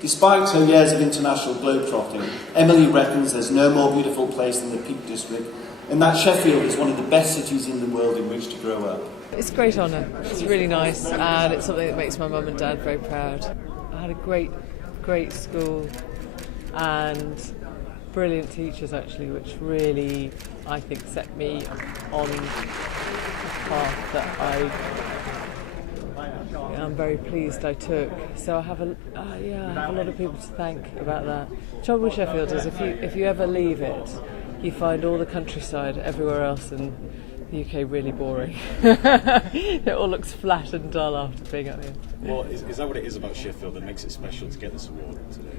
Despite her years of international globetrotting, Emily reckons there's no more beautiful place than the Peak District, and that Sheffield is one of the best cities in the world in which to grow up. It's a great honour. It's really nice, and it's something that makes my mum and dad very proud. I had a great school and brilliant teachers actually, which really, I think, set me on a path that I'm very pleased I took. So I have a lot of people to thank about that. The trouble with Sheffield is if you ever leave it, you find all the countryside everywhere else in the UK really boring. It all looks flat and dull after being up here. Well, is that what it is about Sheffield that makes it special to get this award today?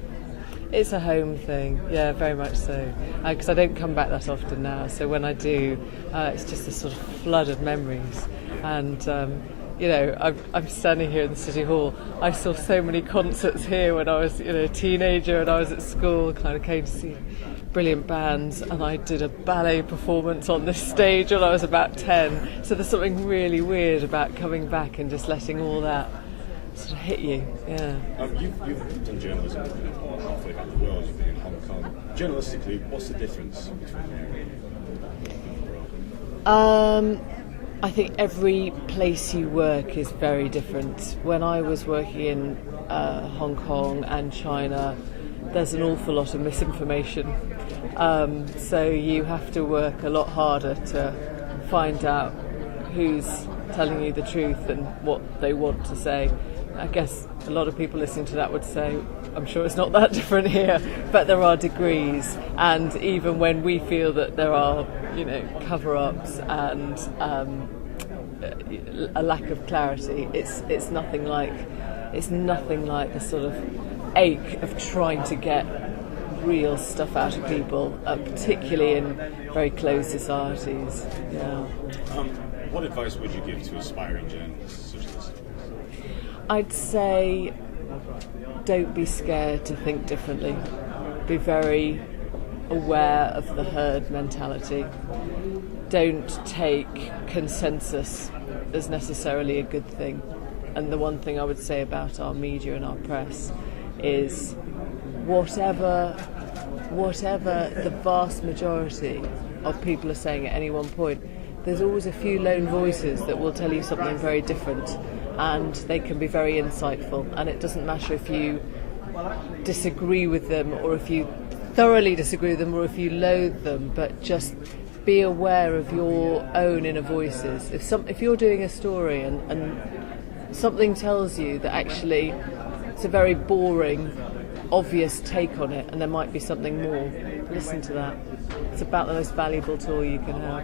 It's a home thing, yeah, very much so. Because I don't come back that often now, so when I do, it's just a sort of flood of memories. And I'm standing here in the City Hall. I saw so many concerts here when I was, a teenager and I was at school. Kind of came to see brilliant bands, and I did a ballet performance on this stage when I was about 10. So there's something really weird about coming back and just letting all that sort of hit you. Yeah. You've done journalism halfway around the world. You've been in Hong Kong. Journalistically, what's the difference between there and the world? I think every place you work is very different. When I was working in Hong Kong and China, there's an awful lot of misinformation. So you have to work a lot harder to find out who's telling you the truth and what they want to say. I guess a lot of people listening to that would say, I'm sure it's not that different here, but there are degrees, and even when we feel that there are, cover-ups and a lack of clarity, it's nothing like the sort of ache of trying to get real stuff out of people, particularly in very closed societies. Yeah. What advice would you give to aspiring journalists such as this? I'd say don't be scared to think differently. Be very aware of the herd mentality. Don't take consensus as necessarily a good thing. And the one thing I would say about our media and our press is whatever the vast majority of people are saying at any one point, there's always a few lone voices that will tell you something very different, and they can be very insightful, and it doesn't matter if you disagree with them or if you thoroughly disagree with them or if you loathe them, but just be aware of your own inner voices. If you're doing a story and something tells you that actually it's a very boring, obvious take on it and there might be something more, listen to that. It's about the most valuable tool you can have.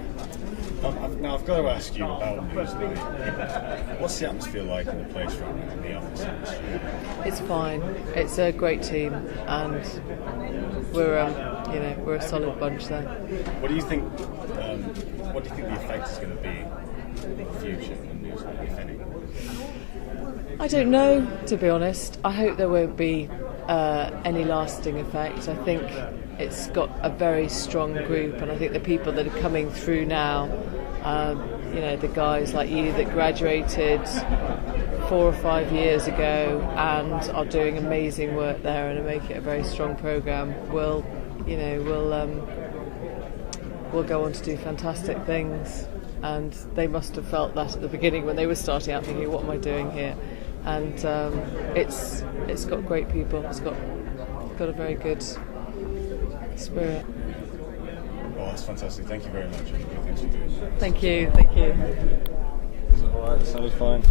Now I've got to ask you about Newsnight. What's the atmosphere like in the place right now, in the office? It's fine. It's a great team, and we're a solid bunch there. What do you think? What do you think the effect is going to be in the future in Newsnight, if any? I don't know, to be honest. I hope there won't be any lasting effect. I think it's got a very strong group, and I think the people that are coming through now, the guys like you that graduated 4 or 5 years ago and are doing amazing work there and make it a very strong programme, will go on to do fantastic things. And they must have felt that at the beginning when they were starting out, thinking, what am I doing here? And it's got great people. It's got a very good spirit. Well, that's fantastic. Thank you very much. Thanks for doing that. Thank you. All right, that sounded fine.